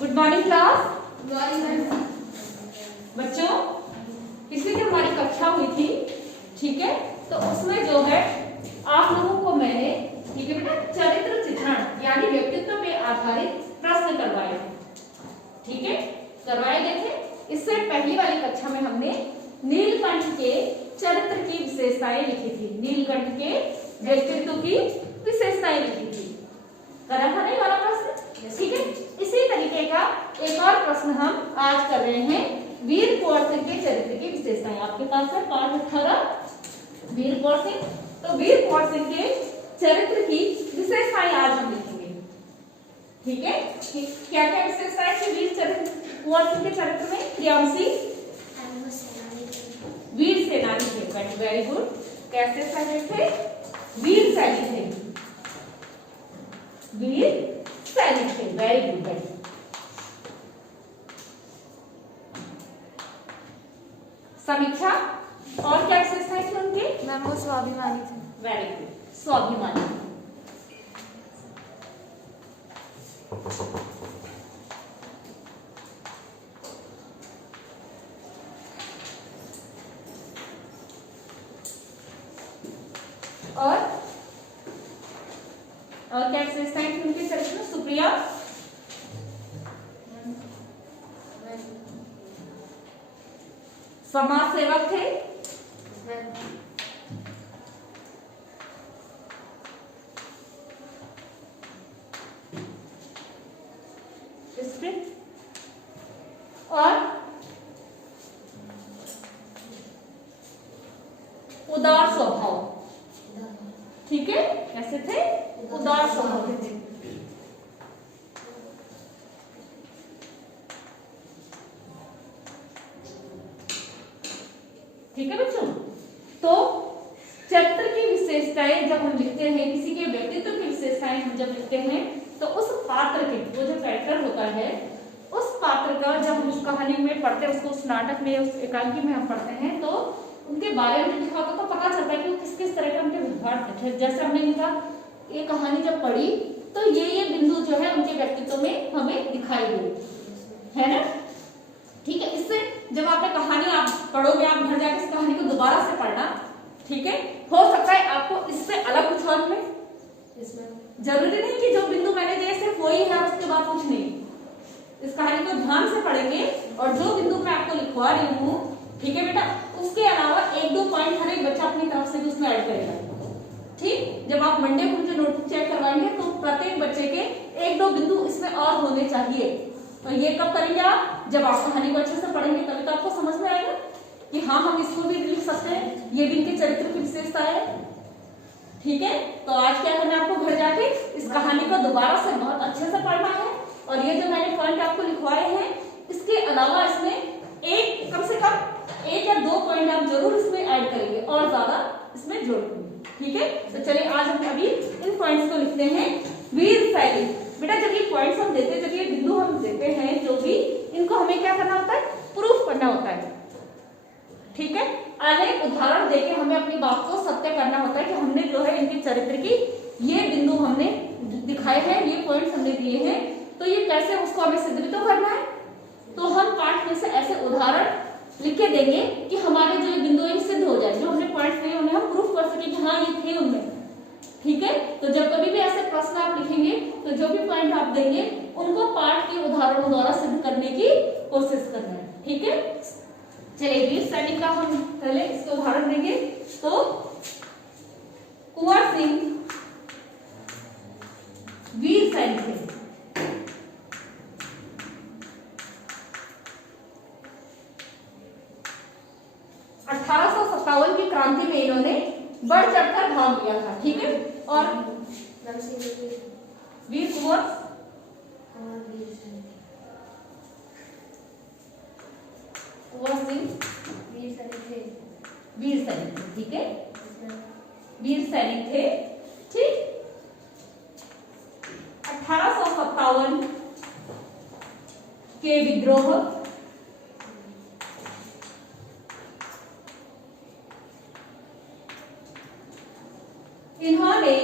Good morning class. बच्चों, पिछली जो हमारी कक्षा हुई थी, ठीक है, तो उसमें जो है आप लोगों को मैंने, ठीक है बेटा, चरित्र चित्रण यानी व्यक्तित्व पे आधारित प्रश्न करवाए, ठीक है, करवाए गए थे। इससे पहली वाली कक्षा में हमने नीलकंठ के चरित्र की विशेषताएं लिखी थी, नीलकंठ के व्यक्तित्व की विशेषताएं लिखी थी। करा था नहीं वाला प्रश्न, ठीक है। इसी तरीके का एक और प्रश्न हम आज कर रहे हैं, वीर कुंवर सिंह के चरित्र की विशेषताएं। आपके पास है पाठ 18 वीर कुंवर सिंह। तो वीर कुंवर सिंह के चरित्र की विशेषताएं आज हम लिखेंगे, ठीक है। क्या क्या विशेषताएं थी वीर कुंवर सिंह के चरित्र में? प्रियांशी वीर सेनानी थे, वेरी गुड। कैसे सैनिक थे? वीर सैनिक थे, वीर सैनिक थे, वेरी गुड, वेरी गुड। समीक्षा और क्या विशेषताएं थी उनकी? मैम वो स्वाभिमानी थे, वेरी गुड, स्वाभिमानी। और क्या विशेषताएं थी उनके चरित्र में? सुप्रिया समाज सेवक थे, और उदार स्वभाव, ठीक है। कैसे थे? उदार स्वभाव के थे। ठीक है बच्चों, तो चरित्र की विशेषताएं जब हम लिखते हैं, किसी के व्यक्तित्व की विशेषताएं हम जब लिखते हैं, तो उस पात्र के, वो जो कैरेक्टर होता है, उस पात्र का जब हम उस कहानी में पढ़ते हैं, उसको उस नाटक में, उस एकांकी में हम पढ़ते हैं, तो उनके बारे में लिखा होता तो पता चलता है कि वो किस किस तरह के उनके व्यवहार थे। जैसे हमने लिखा, ये कहानी जब पढ़ी तो ये बिंदु जो है उनके व्यक्तित्व में हमें दिखाई दिए, है ना, ठीक है। इससे जब आपने कहानी आप पढ़ोगे, आप घर जाकर इस कहानी को दोबारा से पढ़ना, ठीक है। हो सकता है आपको इससे अलग कुछ और मिले, जरूरी नहीं कि जो बिंदु मैंने दिए सिर्फ वही है, उसके बाद कुछ नहीं। इस कहानी को ध्यान से पढ़ेंगे और जो बिंदु मैं आपको लिखवा रही हूँ, ठीक है बेटा, उसके अलावा एक दो पॉइंट हर एक बच्चा अपनी तरफ से भी उसमें ऐड करेगा, ठीक। जब आप मंडे को मुझे नोटबुक चेक करवाएंगे तो प्रत्येक बच्चे के एक दो बिंदु इसमें और होने चाहिए। तो ये कब करेंगे आप? जब आप कहानी को अच्छे से पढ़ेंगे, तभी तो आपको समझ में आएगा कि हाँ, हम इसको भी लिख सकते हैं, ये भी इनके चरित्र की विशेषता है, ठीक है। तो आज क्या करना है आपको? घर जाके इस कहानी को दोबारा से बहुत अच्छे से पढ़ना है, और ये जो मैंने पॉइंट आपको लिखवाए हैं, इसके अलावा इसमें एक, कम से कम एक या दो पॉइंट आप जरूर इसमें ऐड करेंगे और ज्यादा इसमें जोड़ देंगे, ठीक है। तो चलिए आज हम अभी इन पॉइंट्स को लिखते हैं। वीर सैनिक, बेटा जब ये पॉइंट्स हम देते हैं, जब ये बिंदु हम देते हैं, जो भी, इनको हमें क्या करना होता है? प्रूफ करना होता है, ठीक है। अनेक उदाहरण देके हमें अपनी बात को सत्य करना होता है कि हमने जो है इनके चरित्र की ये बिंदु हमने दिखाए हैं, ये पॉइंट्स हमने दिए हैं, तो ये कैसे, उसको हमें सिद्ध भी तो करना है। तो हम पाठ में से ऐसे उदाहरण लिख के देंगे कि हमारे जो ये बिंदु है सिद्ध हो जाए, जो हमने पॉइंट्स दिए उन्हें हम प्रूफ कर सके कि हाँ ये थे उनमें, ठीक है। तो जब कभी भी ऐसे प्रश्न आप लिखेंगे, तो जो भी पॉइंट आप देंगे उनको पाठ के उदाहरणों द्वारा सिद्ध करने की कोशिश करना है, ठीक है। चलिए वीर सैनिक का हम पहले इसके उदाहरण देंगे। तो कुंवर सिंह वीर सैनिक थे, 1857 की क्रांति में इन्होंने बढ़ चढ़कर भाग लिया था, ठीक है। और वीर कुंवर सिंह वीर सैनिक थे, ठीक है, वीर सैनिक थे, ठीक। 1857 के विद्रोह, इन्होंने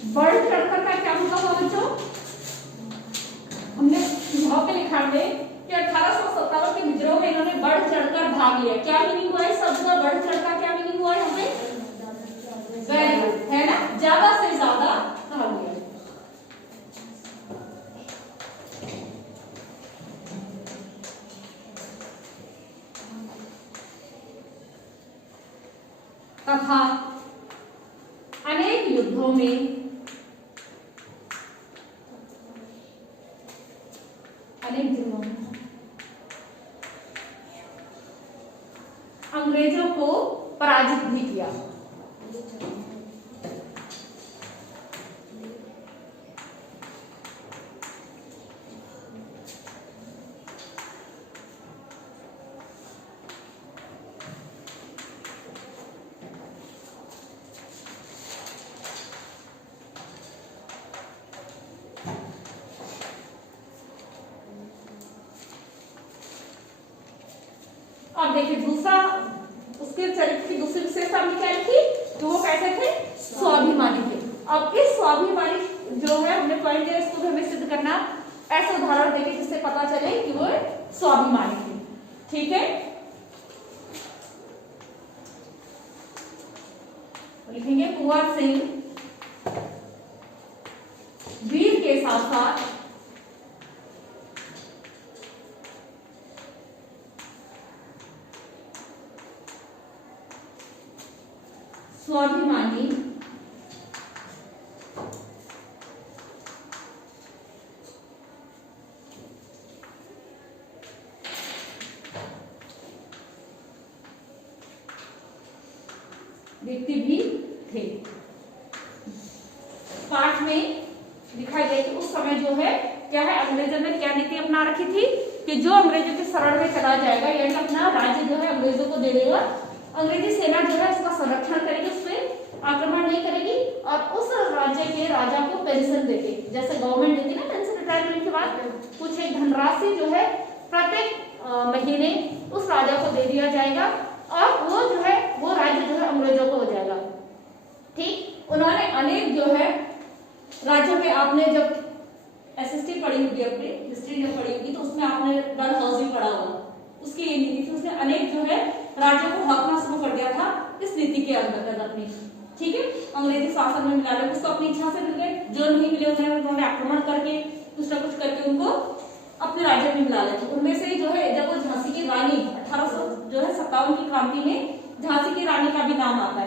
बढ़ चढ़कर का क्या मतलब हुआ बच्चों? हमने सुझाव के लिखा है कि 1857 के विद्रोह में इन्होंने बढ़ चढ़कर भाग लिया। क्या मीनिंग हुआ है शब्द का बढ़ चढ़कर? क्या मीनिंग हुआ है यहाँ पे? वेरी गुड, है ना, ज्यादा से ज्यादा भाग लिया। तथा अनेक युद्धों में अंग्रेजों को पराजित भी किया। अब देखिए दूसरा, उसके चरित्र की दूसरी विशेषता हमने क्या लिखी? तो वो कैसे थे? स्वाभिमानी थे। अब इस स्वाभिमानी जो है हमने पॉइंट दिया, इसको हमें सिद्ध करना। ऐसे उदाहरण देके जिससे पता चले कि वो स्वाभिमानी थे। ठीक है, लिखेंगे कुंवर सिंह वीर के साथ साथ स्वाभिमानी व्यक्ति भी थे। पाठ में दिखाई गया कि उस समय जो है क्या है, अंग्रेजों ने क्या नीति अपना रखी थी कि जो अंग्रेजों के शरण में चला जाएगा यानी अपना राज्य जो है अंग्रेजों को दे देगा, अंग्रेजी सेना जो है उसका संरक्षण करेगी, उस पर आक्रमण नहीं करेगी और उस राज्य के राजा को पेंशन देके, जैसे गवर्नमेंट देती है ना पेंशन रिटायरमेंट के बाद, कुछ एक धनराशि जो है प्रत्येक महीने उस राजा को दे दिया जाएगा और वो जो है वो राज्य जो है अंग्रेजों को हो जाएगा। ठीक, उन्होंने अनेक जो है राज्यों में, आपने जब एसएसटी पढ़ी होगी, अपनी हिस्ट्री में पढ़ी होगी, तो उसमें आपने डलहौजी पढ़ा होगा, उसकी ये नीति थी, उसने अनेक जो है राज्यों को हकना शुरू कर दिया था इस नीति के अंतर्गत अपनी। ठीक है, अंग्रेजी शासन में मिला रहे, उसको अपनी इच्छा से मिल गए, जो नहीं मिले उन्होंने आक्रमण करके कुछ न कुछ करके उनको अपने राज्य में मिला लेते। उनमें से जो है जब वो झांसी की रानी 1857 की क्रांति में झांसी की रानी का भी नाम आता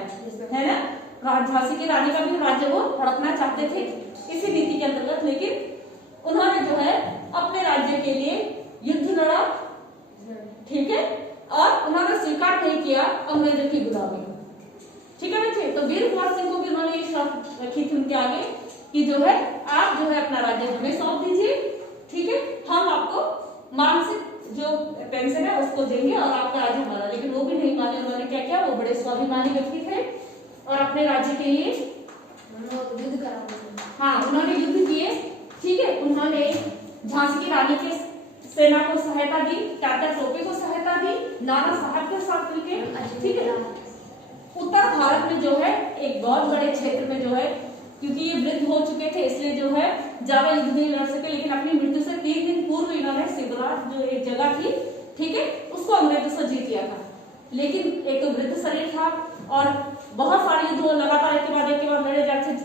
है ना, झांसी की रानी का भी राज्य वो हड़पना चाहते थे इसी नीति के अंतर्गत, लेकिन उन्होंने जो है अपने राज्य के लिए युद्ध लड़ा। ठीक है, और उन्होंने स्वीकार नहीं किया अंग्रेजों की गुलामी। ठीक है बच्चे, तो वीर कुंवर सिंह को भी उन्होंने ये शर्त रखी थी उनके आगे कि जो है आप जो है अपना राज्य हमें सौंप दीजिए। ठीक है, हम आपको मानसिक जो पेंशन है उसको देंगे और आपका राज्य हमारा। लेकिन वो भी नहीं माने, उन्होंने क्या किया, वो बड़े स्वाभिमानी व्यक्ति थे और अपने राज्य के लिए युद्ध करा। हाँ, उन्होंने युद्ध किए। ठीक है, उन्होंने झांसी की रानी के सेना को सहायता दी, टाटा टोपे को सहायता दी, नाना साहब के साथ मिलकर। ठीक है, उत्तर भारत में जो है एक बहुत बड़े क्षेत्र में जो है, क्योंकि ये वृद्ध हो चुके थे इसलिए जो है ज्यादा युद्ध नहीं लड़ सके, लेकिन अपनी मृत्यु से 3 दिन पूर्व इन्होंने शिवराज जो एक जगह थी, ठीक है, उसको अंग्रेजों से जीत लिया था। लेकिन एक तो वृद्ध शरीर था और बहुत सारे युद्ध लगातार एक के बाद लड़े जाते थे,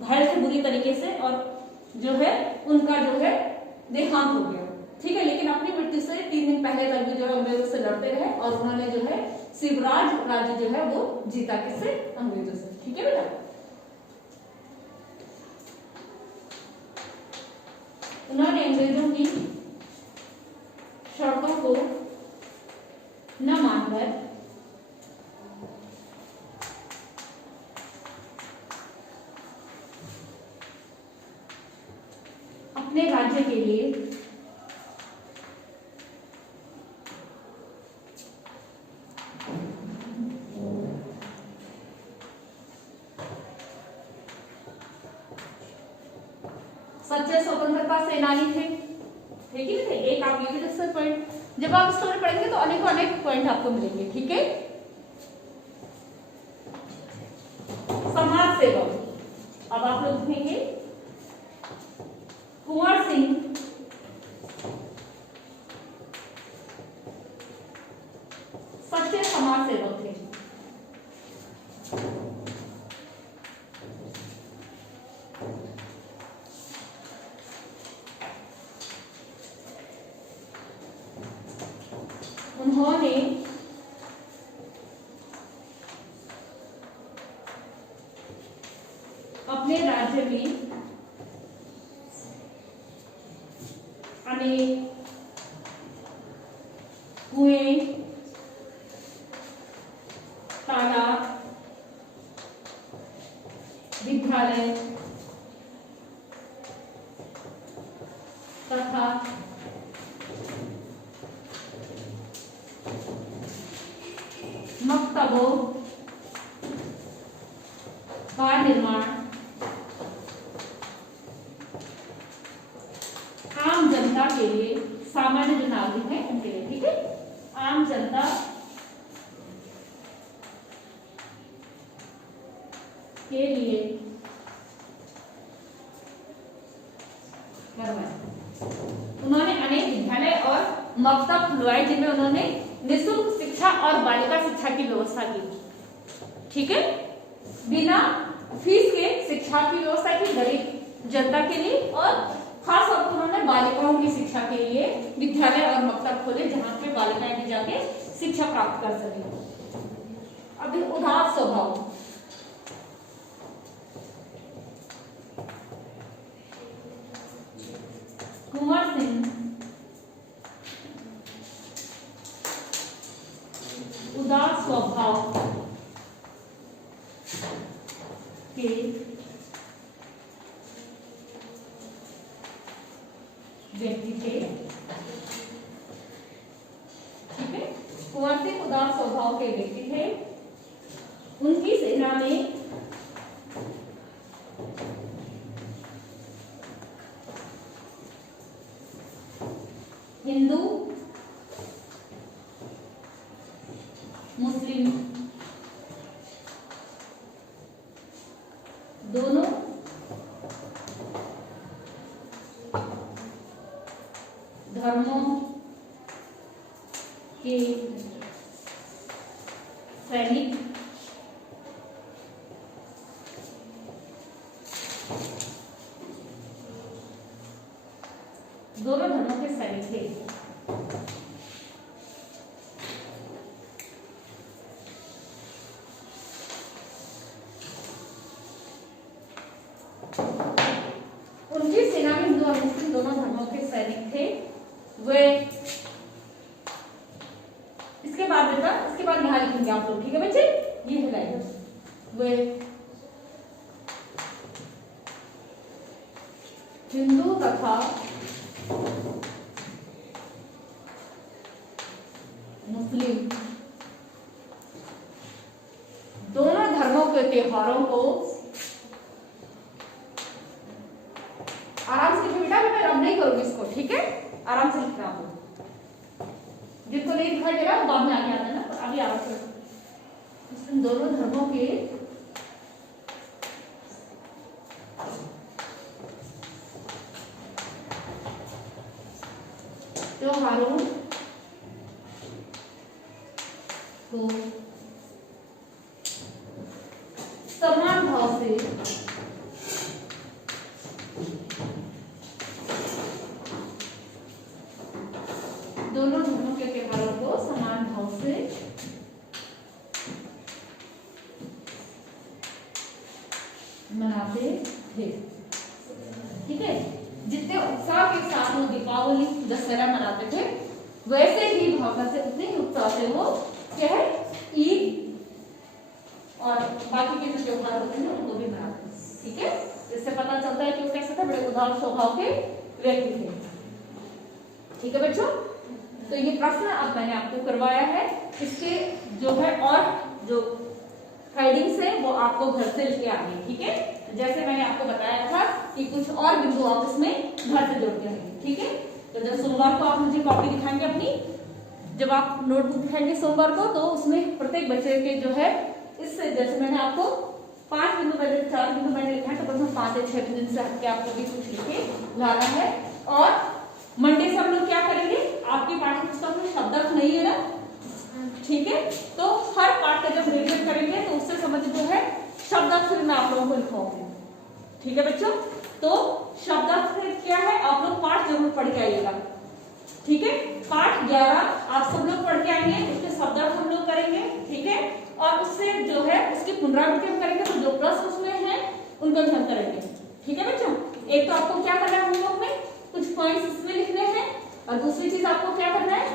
घायल थे बुरी तरीके से और जो है उनका जो है देहांत हो गया। ठीक है, लेकिन अपनी मृत्यु से 3 दिन पहले तक भी जो है अंग्रेजों से लड़ते रहे और उन्होंने जो है शिवराज राज्य जो है वो जीता किससे, अंग्रेजों से। ठीक है बेटा, उन्होंने अंग्रेजों की शर्तों को न मानकर अपने राज्य के लिए सच्चे स्वतंत्रता सेनानी थे। ठीक है, एक आप ये भी पॉइंट, जब आप स्टोरी पढ़ेंगे तो अनेक पॉइंट आपको मिलेंगे। ठीक है, समाज सेवक, अब आप लोग लिखेंगे कुंवर सिंह सच्चे समाज सेवक थे। उन्होंने अपने राज्य में अनेक कुएं, तालाब, विद्यालय तथा मकतबों का निर्माण आम जनता के लिए, सामान्य जो नागरिक है उनके लिए, ठीक है, आम जनता के लिए उन्होंने अनेक विद्यालय और मकतब खुलवाए जिनमें उन्होंने निःशुल्क शिक्षा और बालिका शिक्षा की व्यवस्था की, ठीक है, बिना फीस के शिक्षा की व्यवस्था की गरीब जनता के लिए, और खास तौर पर उन्होंने बालिकाओं की शिक्षा के लिए विद्यालय और मकतब खोले जहां पे बालिकाएं भी जाके शिक्षा प्राप्त कर सके। अभी उदार स्वभाव, कुंवर सिंह उदार स्वभाव के व्यक्ति थे, ठीक है, कुंवर सिंह उदार स्वभाव के व्यक्ति थे। उनकी सेना में हिंदू, मुस्लिम दोनों धर्मों के सैनिक दोनों धर्मों के सैनिक थे। उनकी सेना में हिंदू और मुस्लिम दोनों धर्मों के सैनिक थे। वे इसके बाद यहाँ लिखेंगे आप लोग, ठीक है बच्चे, ये है लाइन। वे हिंदू तथा मुस्लिम दोनों धर्मों के त्योहारों को आराम से लिखो बेटा, मैं रब नहीं करूंगी इसको, ठीक है, आराम से लिखना हो, जिसको नहीं दिखाई दे रहा बाद में आगे आता है ना, अभी आराम से। दोनों धर्मों के त्योहारों को समान भाव से दोनों धर्मों के त्योहारों को समान भाव से मनाते थे, ठीक है, जितने उत्साह के साथ वो दीपावली दशहरा मनाते थे वैसे ही भावना से, उतने ही उत्साह से वो क्या है ईद और बाकी के जो त्योहार होते हैं उनको भी मनाते हैं, ठीक है। इससे पता चलता है कि वो कैसे थे, बड़े उदार स्वभाव के व्यक्ति थे, ठीक है बच्चों। तो ये प्रश्न अब मैंने आपको करवाया है, इसके जो है और जो हेडिंग्स है वो आपको घर से लेके आनी है, ठीक है। जैसे मैंने आपको बताया था कि कुछ और बिंदु आप इसमें घर से जोड़ के आएंगे, ठीक है। तो जब सोमवार को आप मुझे कॉपी दिखाएंगे अपनी, जब आप नोटबुक दिखाएंगे सोमवार को, तो उसमें प्रत्येक बच्चे के जो है इससे, जैसे मैंने आपको 5 बिंदु पहले 4 दिन तो मैंने लिखा है, तो बस हम 5 या 6 दिन से हटके आपको भी कुछ लिख के लाना है। और मंडे से हम लोग क्या करेंगे, आपकी पाठ्यपुस्तक में शब्दार्थ नहीं है ना, ठीक है, तो हर पाठ का जब रिवीजन करेंगे तो उससे समझ जो है शब्दार्थ फिर मैं आप लोगों को लिखाऊंगी, ठीक है बच्चों। तो शब्दार्थ क्या है, आप लोग पाठ जरूर पढ़ के आइएगा, ठीक है। पाठ 11 आप सब लोग पढ़ के आएंगे, उसके शब्दार्थ हम लोग करेंगे, ठीक है, और उससे जो है उसकी पुनरावृत्ति हम करेंगे, तो जो प्रश्न उसमें है उनको भी हम करेंगे, ठीक है बच्चों। एक तो आपको क्या करना है, हम लोग में कुछ पॉइंट्स इसमें लिखने हैं, और दूसरी चीज आपको क्या करना है,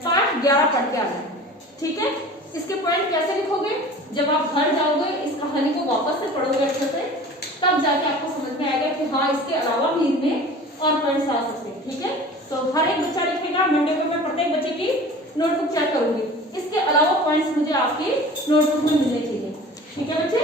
पाठ 11 पढ़ के आना है, ठीक है। इसके पॉइंट कैसे लिखोगे, जब आप घर जाओगे इस कहानी को वापस से पढ़ोगे अच्छे से, तब जाके आपको समझ में आएगा कि हाँ इसके अलावा भी इनमें और पॉइंट्स आ सकते हैं, ठीक है। तो हर एक बच्चा लिखेगा, मंडे को मैं प्रत्येक बच्चे की नोटबुक चेक करूंगी, इसके अलावा पॉइंट्स मुझे आपकी नोटबुक में मिलने चाहिए, ठीक है बच्चे।